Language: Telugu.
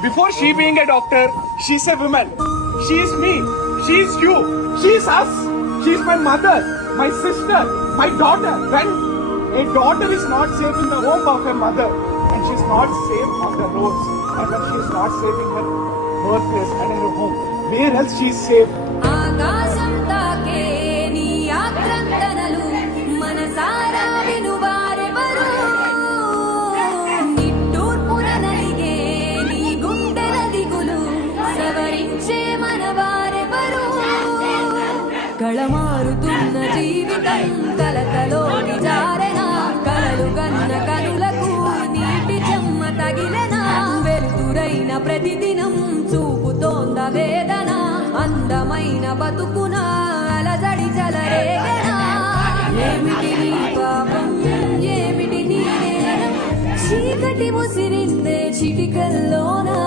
Before she being a doctor, she's a woman. She's me. She's you. She's us. She's my mother, my sister, my daughter. When a daughter is not safe in the home of her mother, and she's not safe on the roads, and when she's not safe in her birthplace and in her home, where else she's safe? ఆకాశం తాకే నీ ఆక్రందనలు మనసారా వినువారెవరు నిట్టూర్పున నలిగే నీ గుండెల దిగులు సవరించే మనవారెవరు కళమారుతున్న జీవితం కలతలోని జారెనా కలలు గన్న కనులకు నీటి చెమ్మ తగిలెనా వెలుతురైన ప్రతిదినం చూపుతోంద వేదన అందమైన బతుకున అలజడి చలరేగనా ఏమిటి నీ పాపం ఏమిటి నీ నేరం చీకటి ముసిరిందే చిటికల్లో